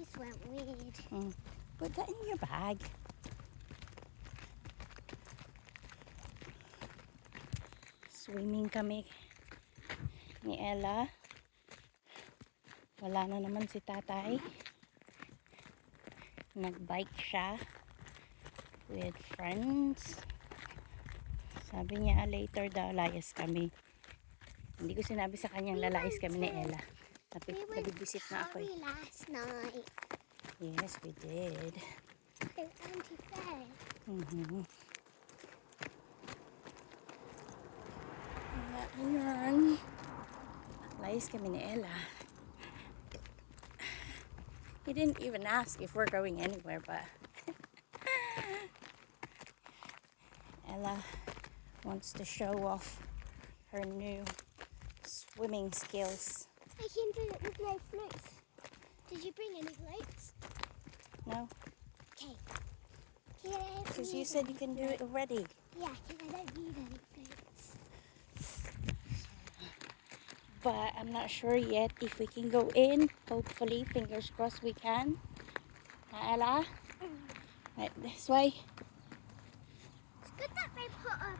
always went weird. Put that in your bag. Swimming kami ni Ella. Wala na naman si tatay. Nag-bike siya with friends. Sabi niya later daw layas kami. Hindi ko sinabi sa kanyang lalayas kami ni Ella. Tapi nabibisit na ako eh. Last night. Yes, we did. So Auntie said. Ayan. Layas kami ni Ella. He didn't even ask if we're going anywhere, but Ella wants to show off her new swimming skills. I can do it with no floats. Did you bring any floats? No? Okay. Because you said you can do it already. Yeah, because I don't need any floats. But I'm not sure yet if we can go in. Hopefully, fingers crossed we can. Ella? Right this way. It's good that they put a...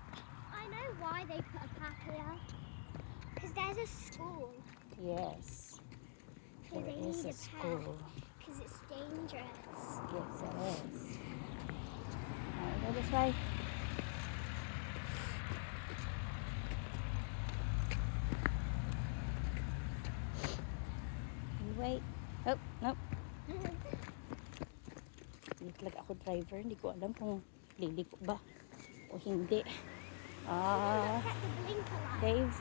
I know why they put a path here. Because there's a school. Yes. So There they is need a a school. Because it's dangerous. Yes, it is. Alright, go this way. You wait. Oh, nope. Hindi talaga ako driver. Hindi ko alam kung liliko ba o hindi. Look at the blinker light. They've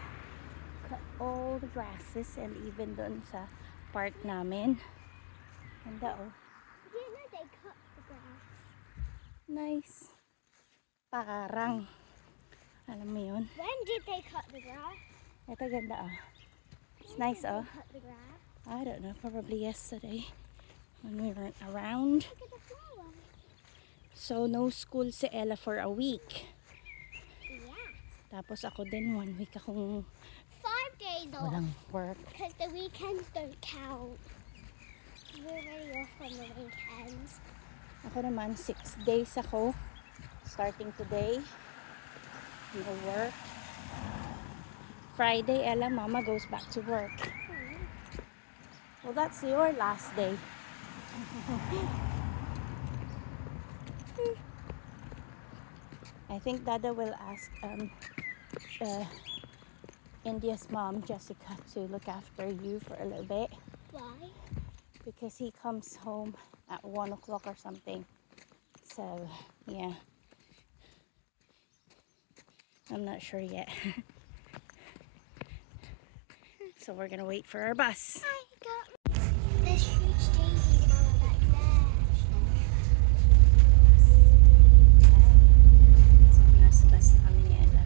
cut all the grasses and even doon sa park namin. Ganda oh. Did you know they cut the grass? Nice. Parang. Alam mo yun? When did they cut the grass? Ito ganda oh. It's When nice did oh. they cut the grass? I don't know. Probably yesterday when we weren't around. Look at the flower. So no school si Ella for a week. Yeah. Tapos ako din 1 week akong 5 days off. walang work. Because the weekends don't count. We're already off on the weekends. Ako naman 6 days ako starting today. No work. Friday, Ella, Mama goes back to work. Well, that's your last day. I think Dada will ask India's mom, Jessica, to look after you for a little bit. Why? Because he comes home at 1 o'clock or something. So, yeah. I'm not sure yet. So we're gonna wait for our bus. I got the huge daisies are back there. So nasa bus na kami ni Ella.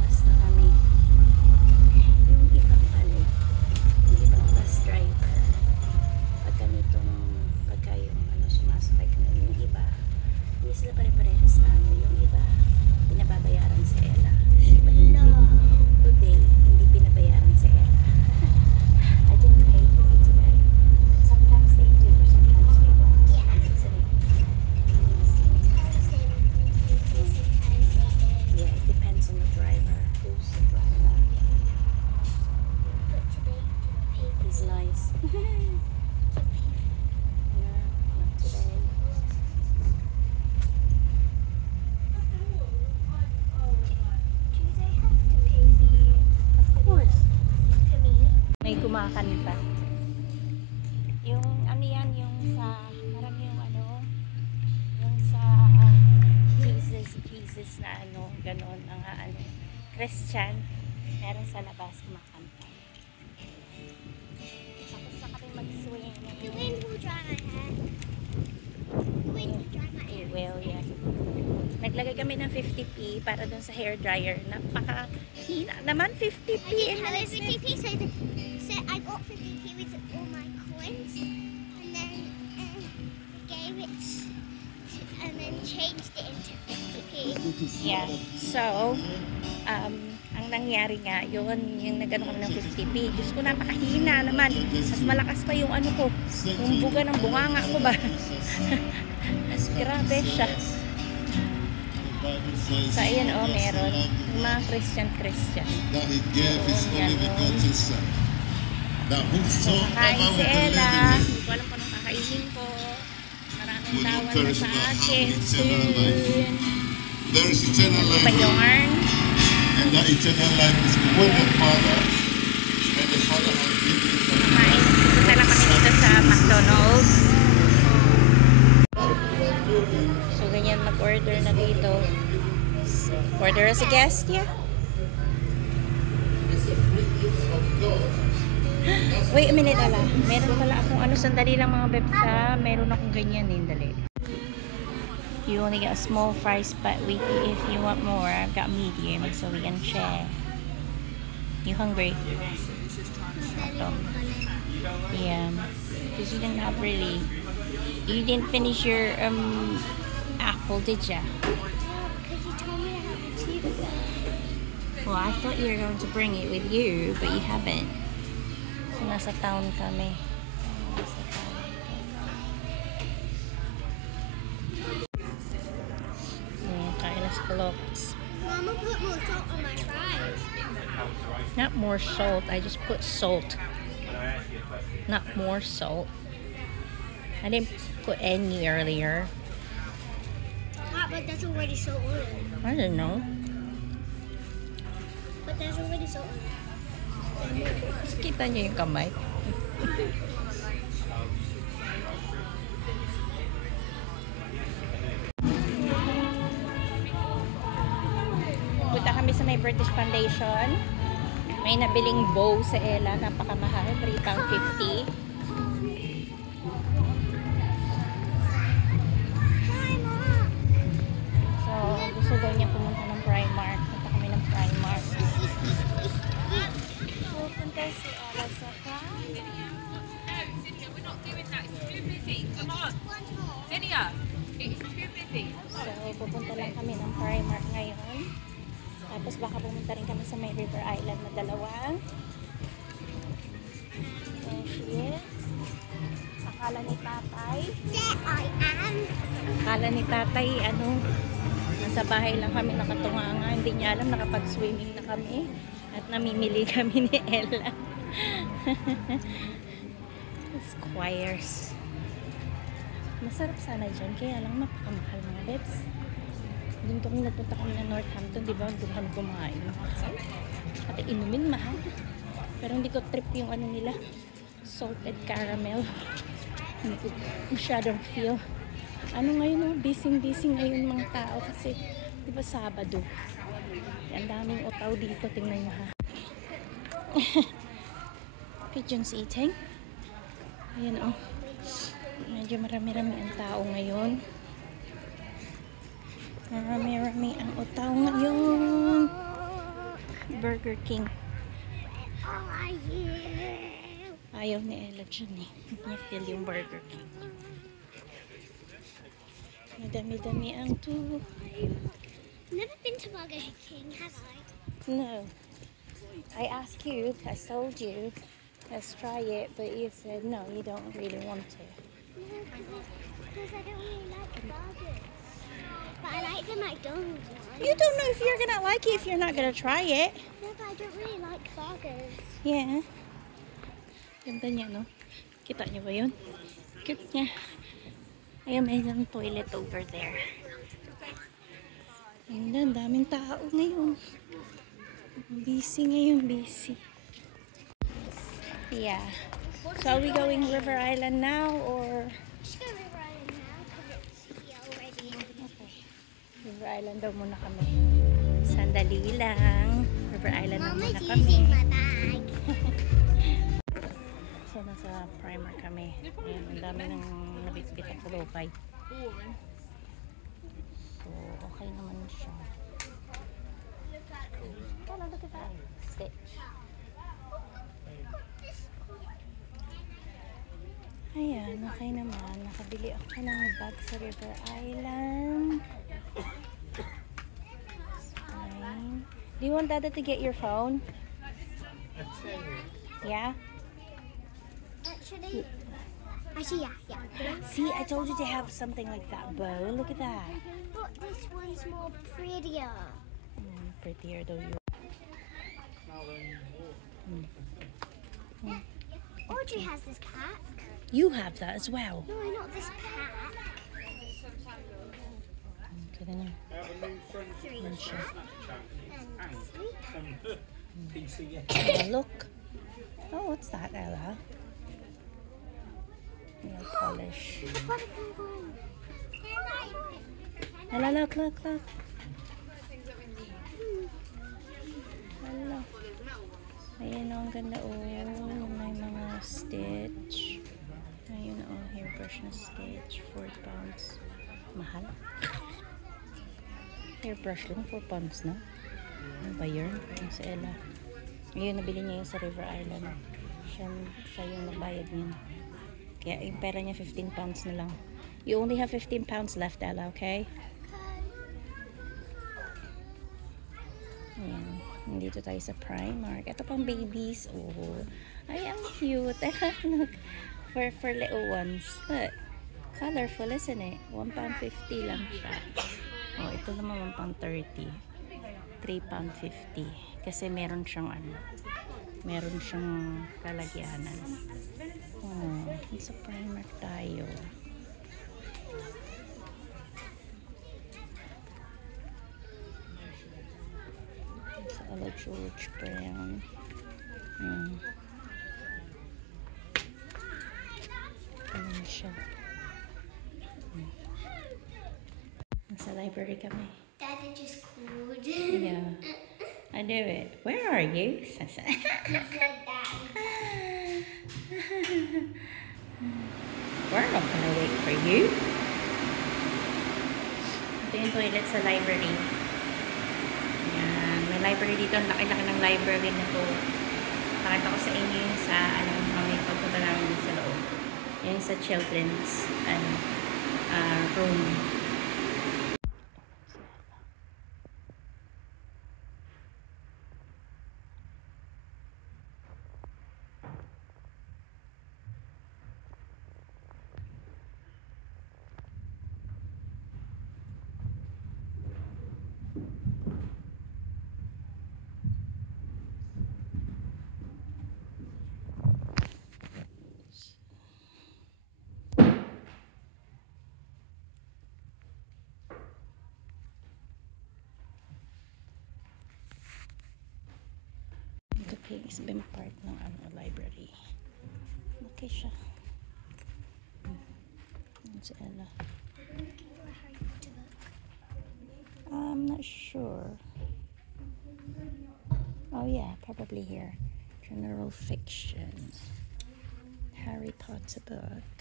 Bus na kami. Yung ibang yung ibang bus driver, pagka yung sumasakay ka na yung iba, hindi sila pare-parehas na yung iba, pinababayaran si Ella. Yung iba hindi. Today, hindi pinabayaran si Ella. I didn't pay for it today. Sometimes they do, or sometimes they don't. Yeah. Isn't it? Yeah, it depends on the driver. Who's the driver? But today you didn't pay. He's nice. Yeah, not today. Do they have to pay for you? Of course. For me? May kumakanta. Yung ano yan, yung sa, parang yung yung sa Jesus na ganon, ang Christian, meron sa labas kumakanta. Tapos na kami mag-swing. The wind will dry my hair. The wind will dry my hair. It will, yeah. Naglagay kami ng 50p para dun sa hair dryer. Napaka-hina naman, 50p. I didn't have a 50p, so I got 50p with all my coins, and then gave it, and then changed it into 50p. Yeah. So, ang nangyari nga yun, yung nagano kami ng 50p. Diyos ko, napakahina naman. Mas malakas pa yung ano ko, yung buga ng bunganga ko ba. Grabe siya. So ayan o, meron yung mga Christian. That he gave his only begotten son. That whosoever Kakain si will Ella. believe in him Hindi ko alam kung anong kakainin ko. Maraming will not tawag na perish sa but have akin. eternal life. Soon. There is eternal life Pa in him. yarn. And that eternal life is with the Father. And the Father has given his son. Kumain. Pupunta lang kami dito sa McDonald's. So ganyan mag-order na dito. Order as a guest, yeah? Wait a minute, Ala. Meron pala akong ano, sandali lang mga bebs ha. Meron akong ganyan eh, dali. You only get a small fries, but if you want more, I've got medium, so we can share. You hungry? Ito. Yeah. Because you didn't have really... You didn't finish your apple, did ya? Because you told me to have a cheeseburger. Well, I thought you were going to bring it with you, but you haven't. So, nasa town kami. Nasa town kami. Kain na sa Clocks. Mama put more salt on my fries. Not more salt. I just put salt. Not more salt. I didn't put any earlier. But there's already salt on it. I don't know. But there's already salt on it. Mas kita niyo yung kamay. Punta kami sa may British Foundation. May nabiling bow sa Ella. Napakamahal. £3.50. So, gusto daw niya pumunta ng Primark. Punta kami ng Primark. Pupunta si Ella sa So, pupunta lang kami ng Primark ngayon. Tapos baka pumunta rin kami sa may River Island na dalawa. There she is. Akala ni tatay. There I am. Akala ni tatay, ano, nasa bahay lang kami nakatunganga. Hindi niya alam, nakapag-swimming na kami. At namimili kami ni Ella. Squires. Masarap sana dyan, kaya lang napakamahal mga bebs. Doon kami nagpunta kami na Northampton, di ba? Doon kami kumain. Mahal. At inumin, mahal. Pero hindi ko trip yung ano nila. Salted caramel. Hindi ko masyadong feel. Ano ngayon, oh, busy ngayon mga tao kasi, di ba Sabado? Ang daming utaw dito, tingnan nyo ha. Pigeons eating. Ayan oh. Medyo marami-rami ang tao ngayon. Marami-rami ang utaw ngayon. Burger King. Are you? Ayaw ni Ella dyan eh. Hindi niya feel yung Burger King. Madami-dami ang tuhay. Never been to Burger King, have I? No. I asked you, I told you, let's try it, but you said no, you don't really want to. No, because I don't really like burgers. But I like the McDonald's one. You don't know if you're gonna like it if you're not gonna try it. No, but I don't really like burgers. Yeah. Ganda niya, no? Kita niyo ba yun? Cute niya. Ayun, may isang toilet over there. Ang daming tao ngayon. Busy ngayon, busy. Yeah. So are we going River Island now or? Just go River Island now because it's here already. Okay. River Island daw muna kami. Sandali lang. River Island daw Mama's muna kami. using my bag. So nasa Primark kami. Ayan, ang dami ng nabitbit at kulupay. So okay naman siya. Oh, look at that. Stitch. Ayan, okay naman. Nakabili ako ng bag sa River Island. It's fine. Do you want Dada to get your phone? Yeah? Actually, yeah. See, I told you to have something like that, Bo. Look at that. But this one's more prettier. Prettier though you. Audrey has this pack. You have that as well. No, not this pack. Okay, then. Three. And three. Oh, look. Oh, what's that, Ella? Nail polish. Ella, look. Hala. Ayan, oh, ang ganda, oh. May mga stitch. Ayun, oh, hairbrush na stitch. 4 pounds. Mahal. Hairbrush lang, 4 pounds, no? Ano ba yun? Yung sa Ella. Ayun, nabili niya yung sa River Island. Siya yung nagbayad niya. Kaya yung pera niya, 15 pounds na lang. You only have 15 pounds left, Ella, okay? Ayan. Nandito tayo sa Primark. Ito pang babies. Oh. Ay, ang cute. Look. For little ones. Look. Colorful, isn't it? £1.50 lang siya. Oh, ito naman £1.30. £3.50. Kasi meron siyang meron siyang lalagyanan. Oh, sa Primark tayo. Sa Ella George Brown. Ayan siya. Nasa library kami. Daddy just called. Yeah. I do it. Where are you? He said that. We're not gonna wait for you. Ito yung toilet sa library. Yan. May library dito. Ang laki-laki ng library na to. Pakita ko sa inyo yung sa may pagpunta namin sa loob. Yan sa children's room. Ito has been part ng library. Okay siya. Yan si Ella. I'm not sure. Oh yeah, probably here. General fiction. Harry Potter book.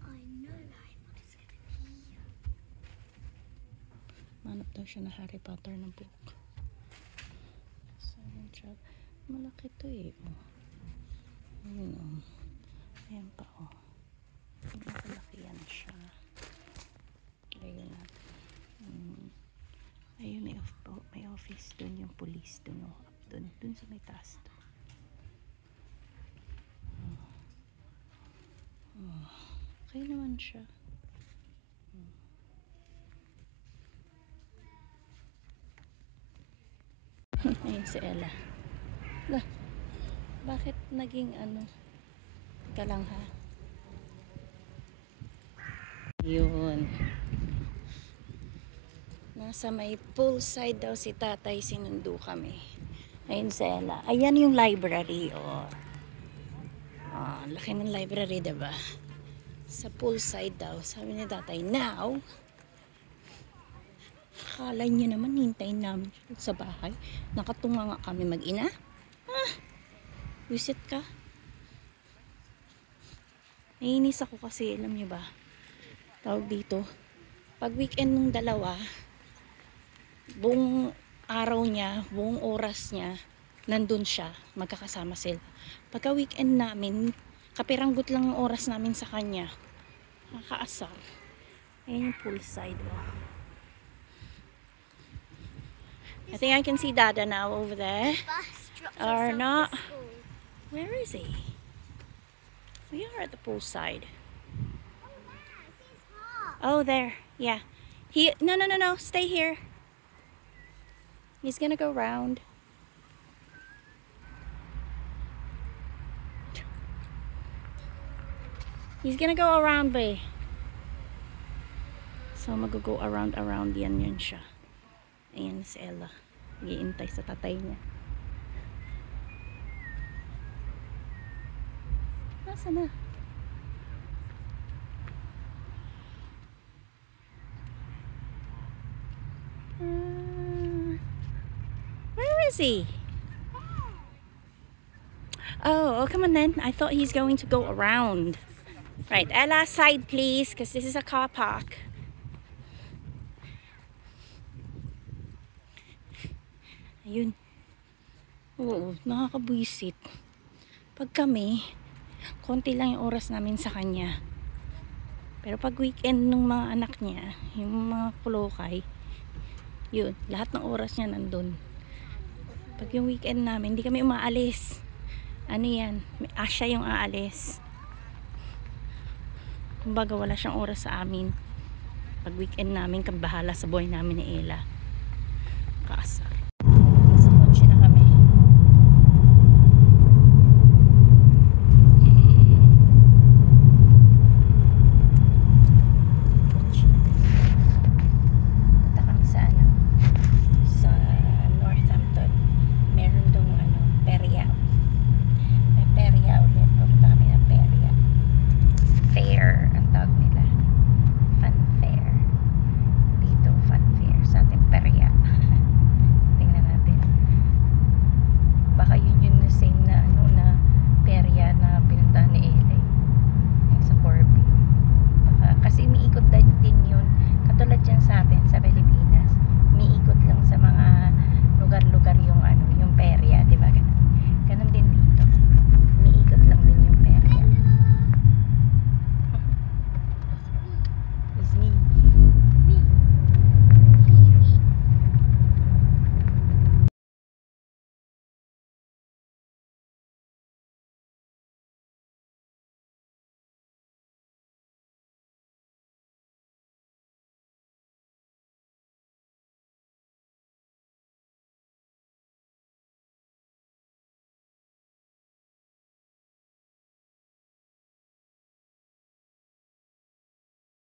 I know Harry Potter's gonna be here. Manap daw siya na Harry Potter na book. Malaki to eh. Oh. Ayun oh. Ayan pa oh. Malaki yan siya. Ayun natin. Ayun may office dun yung police dun oh. Dun sa may taas to. Oh. Okay naman siya. Ayun si Ella. Lah, bakit naging ka lang ha? Yun. Nasa may poolside daw si tatay, sinundo kami. Ayun si Ella. Ayan yung library, oh. Laki ng library, diba? Sa poolside daw. Sabi ni tatay, now, akala niya naman, hintayin namin sa bahay. Nakatunga nga kami mag-ina. Visit ka. Naiinis ako kasi, alam niyo ba, tawag dito, pag weekend ng dalawa, buong araw niya, buong oras niya, nandun siya, magkakasama sila. Pagka weekend namin, kapiranggot lang ang oras namin sa kanya. Nakakaasar. Ayan yung poolside, oh. I think I can see Dada now over there. Bus drops Or us not. off at school. Where is he? We are at the poolside. Oh, there. Yeah. No. Stay here. He's gonna go round. He's gonna go around, babe. So, mag-go around yan siya. Ayan si Ella. Nag-iintay sa tatay niya. Nasaan na? Where is he? Oh, come on then. I thought he's going to go around. Right, Ella, side please, because this is a car park. Ayun. Oo, nakakabwisit. Pag kami, konti lang yung oras namin sa kanya. Pero pag weekend ng mga anak niya, yung mga kulokay, yun, lahat ng oras niya nandun. Pag yung weekend namin, hindi kami umaalis. Ano yan? Asya yung aalis. Kumbaga wala siyang oras sa amin. Pag weekend namin, kabahala sa buhay namin ni Ella. Kaasar.